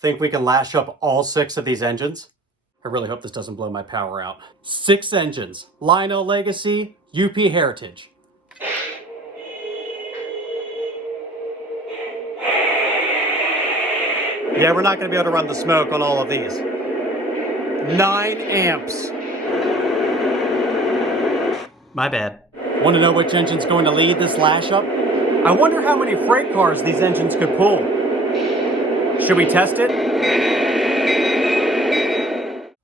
Think we can lash up all 6 of these engines? I really hope this doesn't blow my power out. 6 engines. Lionel Legacy, UP Heritage. Yeah, we're not going to be able to run the smoke on all of these. 9 amps. My bad. Want to know which engine's going to lead this lash up? I wonder how many freight cars these engines could pull. Should we test it?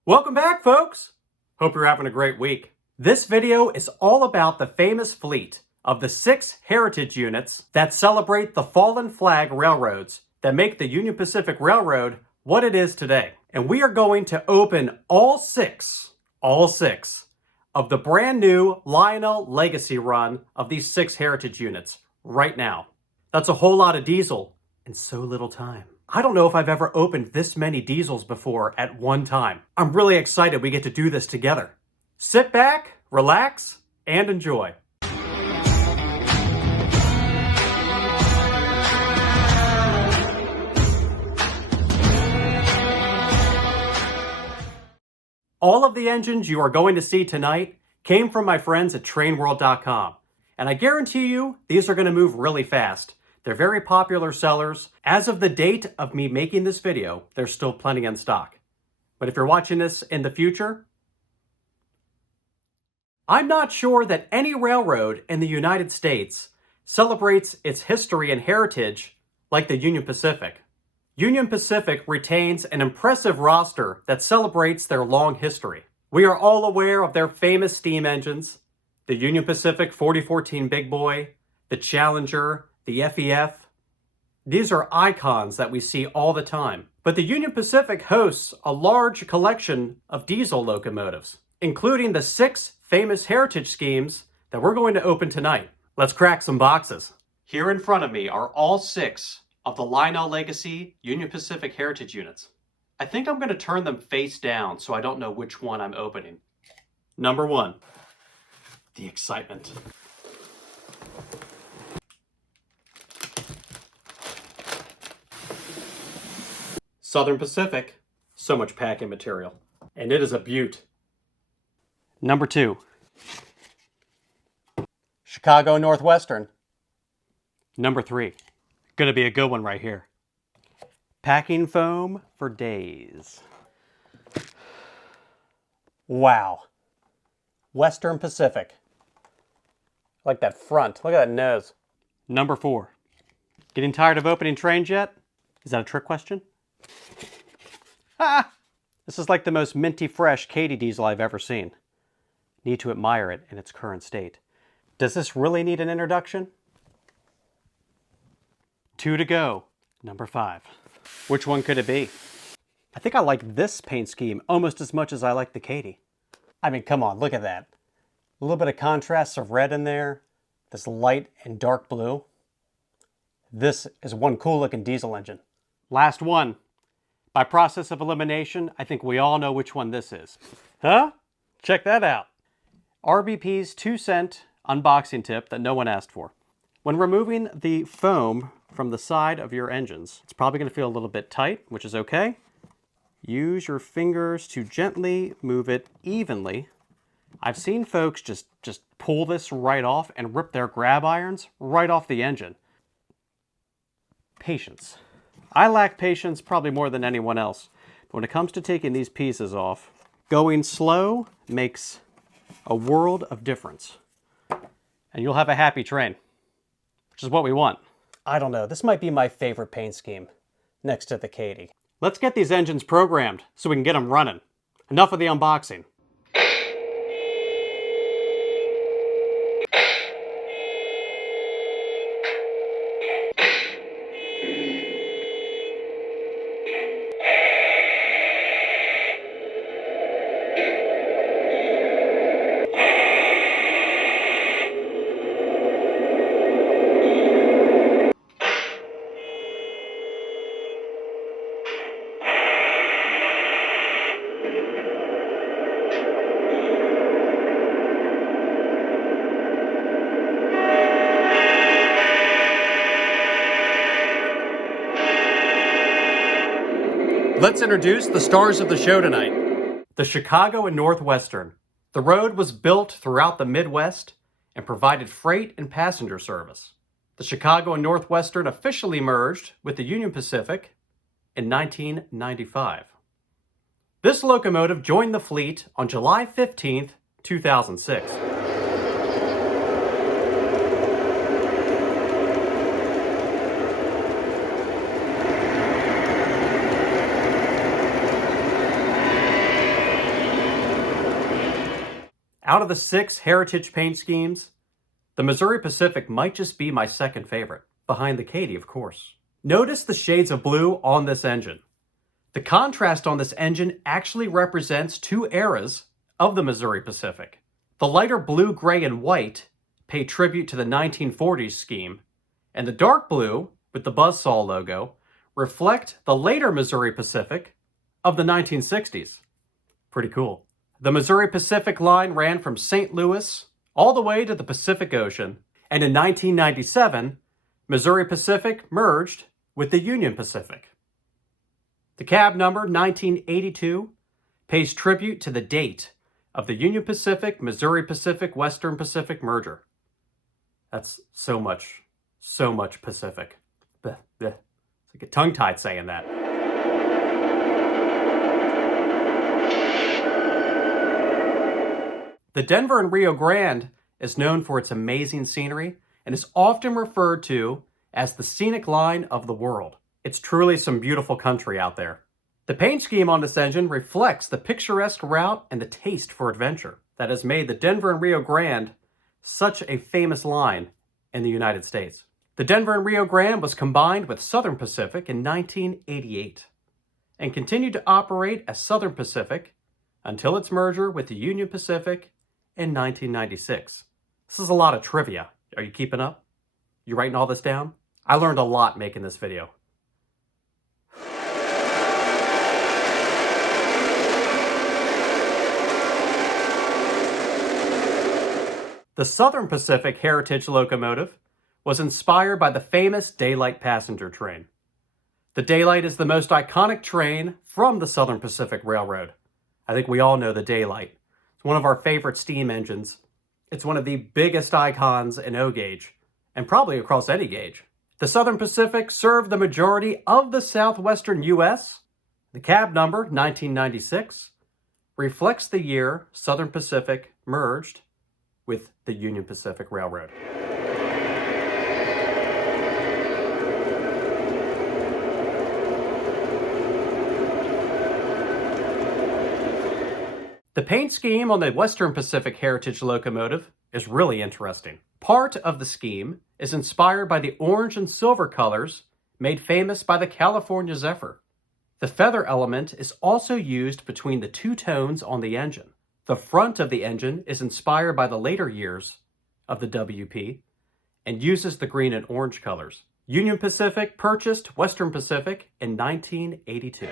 Welcome back, folks! Hope you're having a great week. This video is all about the famous fleet of the 6 heritage units that celebrate the fallen flag railroads that make the Union Pacific Railroad what it is today. And we are going to open all six of the brand new Lionel Legacy run of these 6 heritage units right now. That's a whole lot of diesel in so little time. I don't know if I've ever opened this many diesels before at one time. I'm really excited we get to do this together. Sit back, relax, and enjoy. All of the engines you are going to see tonight came from my friends at trainworld.com. And I guarantee you, these are going to move really fast. They're very popular sellers. As of the date of me making this video, there's still plenty in stock. But if you're watching this in the future, I'm not sure that any railroad in the United States celebrates its history and heritage like the Union Pacific. Union Pacific retains an impressive roster that celebrates their long history. We are all aware of their famous steam engines, the Union Pacific 4014 Big Boy, the Challenger, the FEF. These are icons that we see all the time. But the Union Pacific hosts a large collection of diesel locomotives, including the 6 famous heritage schemes that we're going to open tonight. Let's crack some boxes. Here in front of me are all 6 of the Lionel Legacy Union Pacific heritage units. I think I'm going to turn them face down so I don't know which one I'm opening. Number 1, the excitement. Southern Pacific, so much packing material. And it is a beaut. Number 2, Chicago Northwestern. Number 3, gonna be a good one right here. Packing foam for days. Wow. Western Pacific. I like that front. Look at that nose. Number 4. Getting tired of opening trains yet? Is that a trick question? Ah! This is like the most minty fresh Katy diesel I've ever seen. Need to admire it in its current state. Does this really need an introduction? 2 to go. Number 5. Which one could it be? I think I like this paint scheme almost as much as I like the Katy. I mean, come on, look at that. A little bit of contrast of red in there. This light and dark blue. This is one cool looking diesel engine. Last one. By process of elimination, I think we all know which one this is. Huh? Check that out. RBP's 2-cent unboxing tip that no one asked for. When removing the foam from the side of your engines, it's probably going to feel a little bit tight, which is okay. Use your fingers to gently move it evenly. I've seen folks just pull this right off and rip their grab irons right off the engine. Patience. I lack patience probably more than anyone else. But when it comes to taking these pieces off, going slow makes a world of difference. And you'll have a happy train, which is what we want. I don't know, this might be my favorite paint scheme, next to the Katy. Let's get these engines programmed so we can get them running. Enough of the unboxing. Let's introduce the stars of the show tonight. The Chicago and Northwestern. The road was built throughout the Midwest and provided freight and passenger service. The Chicago and Northwestern officially merged with the Union Pacific in 1995. This locomotive joined the fleet on July 15, 2006. Out of the 6 heritage paint schemes, the Missouri Pacific might just be my second favorite, behind the Katy, of course. Notice the shades of blue on this engine. The contrast on this engine actually represents 2 eras of the Missouri Pacific. The lighter blue, gray, and white pay tribute to the 1940s scheme, and the dark blue, with the buzzsaw logo, reflect the later Missouri Pacific of the 1960s. Pretty cool. The Missouri Pacific line ran from St. Louis all the way to the Pacific Ocean, and in 1997, Missouri Pacific merged with the Union Pacific. The cab number 1982 pays tribute to the date of the Union Pacific, Missouri Pacific, Western Pacific merger. That's so much Pacific. Blech, blech. It's like a tongue-tied saying that. The Denver and Rio Grande is known for its amazing scenery and is often referred to as the scenic line of the world. It's truly some beautiful country out there. The paint scheme on this engine reflects the picturesque route and the taste for adventure that has made the Denver and Rio Grande such a famous line in the United States. The Denver and Rio Grande was combined with Southern Pacific in 1988 and continued to operate as Southern Pacific until its merger with the Union Pacific in 1996. This is a lot of trivia. Are you keeping up? You writing all this down? I learned a lot making this video. The Southern Pacific Heritage locomotive was inspired by the famous Daylight passenger train. The Daylight is the most iconic train from the Southern Pacific Railroad. I think we all know the Daylight. It's one of our favorite steam engines. It's one of the biggest icons in O gauge, and probably across any gauge. The Southern Pacific served the majority of the southwestern U.S. The cab number, 1996, reflects the year Southern Pacific merged with the Union Pacific Railroad. The paint scheme on the Western Pacific Heritage locomotive is really interesting. Part of the scheme is inspired by the orange and silver colors made famous by the California Zephyr. The feather element is also used between the 2 tones on the engine. The front of the engine is inspired by the later years of the WP and uses the green and orange colors. Union Pacific purchased Western Pacific in 1982.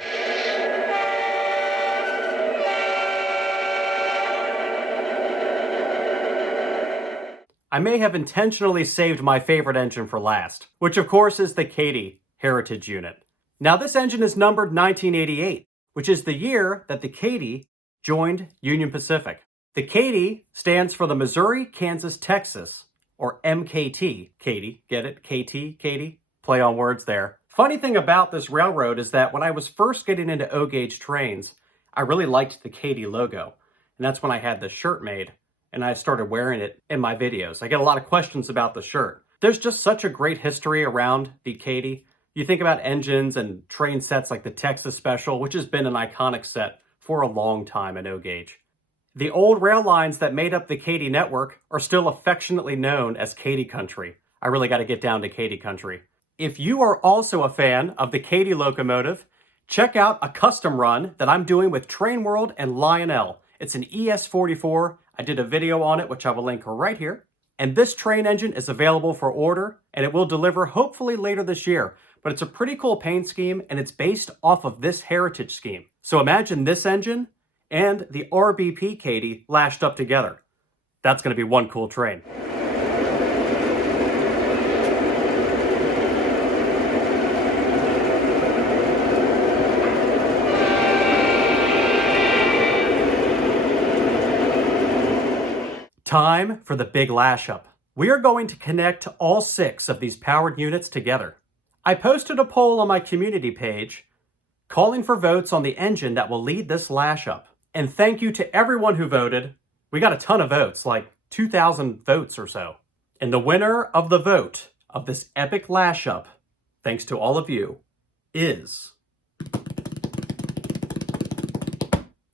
I may have intentionally saved my favorite engine for last, which of course is the Katy Heritage Unit. Now this engine is numbered 1988, which is the year that the Katy joined Union Pacific. The Katy stands for the Missouri, Kansas, Texas, or MKT. Katy, get it? KT, Katy? Play on words there. Funny thing about this railroad is that when I was first getting into O-gauge trains, I really liked the Katy logo. And that's when I had this shirt made, and I started wearing it in my videos. I get a lot of questions about the shirt. There's just such a great history around the Katy. You think about engines and train sets like the Texas Special, which has been an iconic set for a long time in O-gauge. The old rail lines that made up the Katy network are still affectionately known as Katy Country. I really got to get down to Katy Country. If you are also a fan of the Katy locomotive, check out a custom run that I'm doing with Train World and Lionel. It's an ES44. I did a video on it, which I will link right here. And this train engine is available for order, and it will deliver hopefully later this year. But it's a pretty cool paint scheme, and it's based off of this heritage scheme. So imagine this engine and the RBP Katy lashed up together. That's going to be one cool train. Time for the big lash up. We are going to connect all 6 of these powered units together. I posted a poll on my community page calling for votes on the engine that will lead this lash up. And thank you to everyone who voted. We got a ton of votes, like 2,000 votes or so. And the winner of the vote of this epic lash up, thanks to all of you, is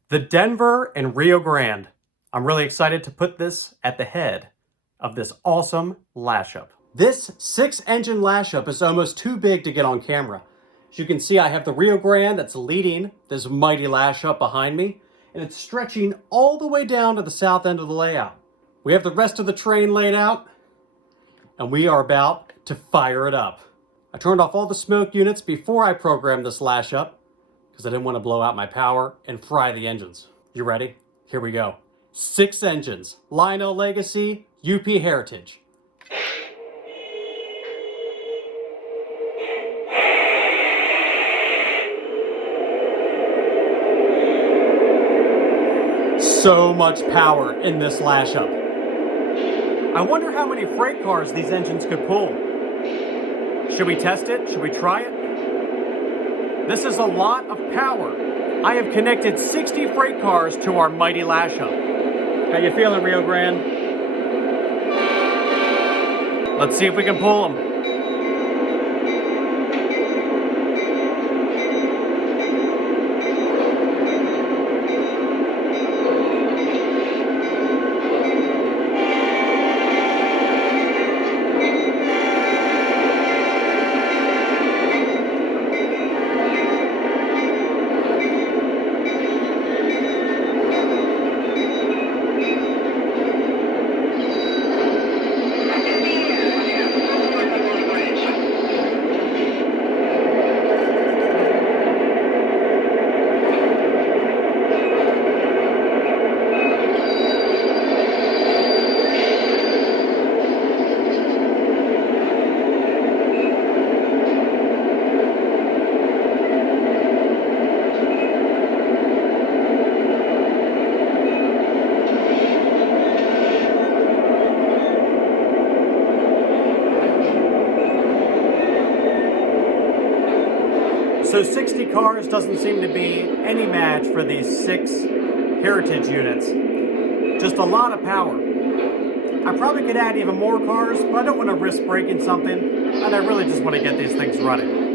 the Denver and Rio Grande. I'm really excited to put this at the head of this awesome lash up. This 6-engine lash up is almost too big to get on camera. As you can see, I have the Rio Grande that's leading this mighty lash up behind me, and it's stretching all the way down to the south end of the layout. We have the rest of the train laid out, and we are about to fire it up. I turned off all the smoke units before I programmed this lash up because I didn't want to blow out my power and fry the engines. You ready? Here we go. 6 engines, Lionel Legacy, UP Heritage. So much power in this lash up. I wonder how many freight cars these engines could pull. Should we test it? Should we try it? This is a lot of power. I have connected 60 freight cars to our mighty lash up. How you feeling, Rio Grande? Let's see if we can pull them. So 60 cars doesn't seem to be any match for these 6 Heritage units. Just a lot of power. I probably could add even more cars, but I don't want to risk breaking something, and I really just want to get these things running.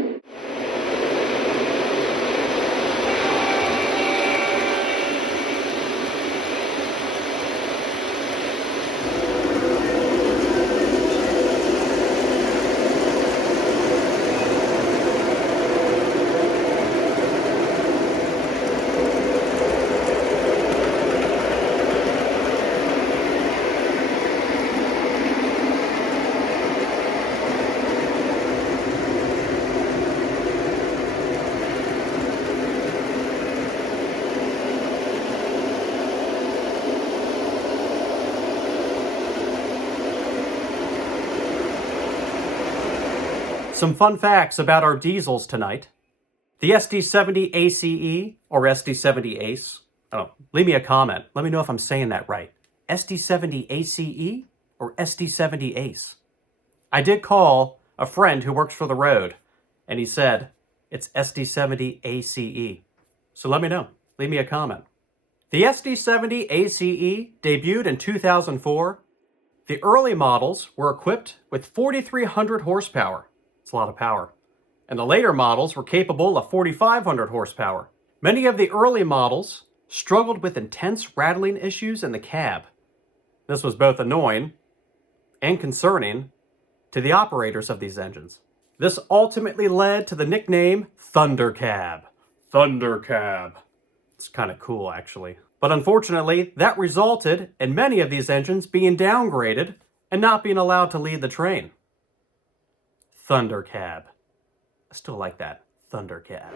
Some fun facts about our diesels tonight. The SD70 ACE or SD70 ACE. Oh, leave me a comment. Let me know if I'm saying that right. SD70 ACE or SD70 ACE. I did call a friend who works for the road, and he said it's SD70 ACE. So let me know. Leave me a comment. The SD70 ACE debuted in 2004. The early models were equipped with 4,300 horsepower. It's a lot of power. And the later models were capable of 4,500 horsepower. Many of the early models struggled with intense rattling issues in the cab. This was both annoying and concerning to the operators of these engines. This ultimately led to the nickname Thunder Cab. Thunder Cab. It's kind of cool, actually. But unfortunately, that resulted in many of these engines being downgraded and not being allowed to lead the train. Thunder Cab. I still like that. Thunder Cab.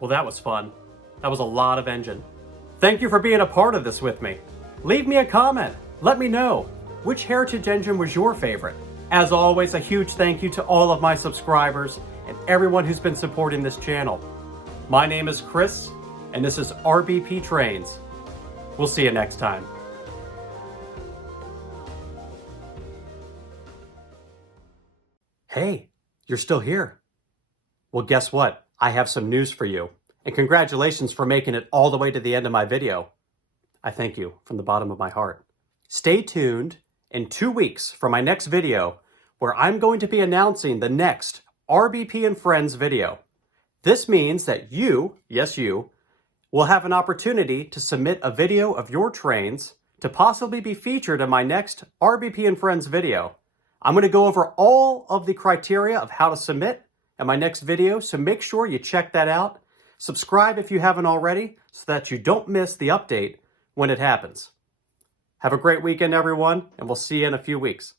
Well, that was fun. That was a lot of engine. Thank you for being a part of this with me. Leave me a comment. Let me know which heritage engine was your favorite. As always, a huge thank you to all of my subscribers and everyone who's been supporting this channel. My name is Chris, and this is RBP Trains. We'll see you next time. Hey, you're still here. Well, guess what? I have some news for you. And congratulations for making it all the way to the end of my video. I thank you from the bottom of my heart. Stay tuned in 2 weeks for my next video, where I'm going to be announcing the next RBP and Friends video. This means that you, yes you, will have an opportunity to submit a video of your trains to possibly be featured in my next RBP and Friends video. I'm going to go over all of the criteria of how to submit in my next video, so make sure you check that out. Subscribe if you haven't already so that you don't miss the update when it happens. Have a great weekend, everyone, and we'll see you in a few weeks.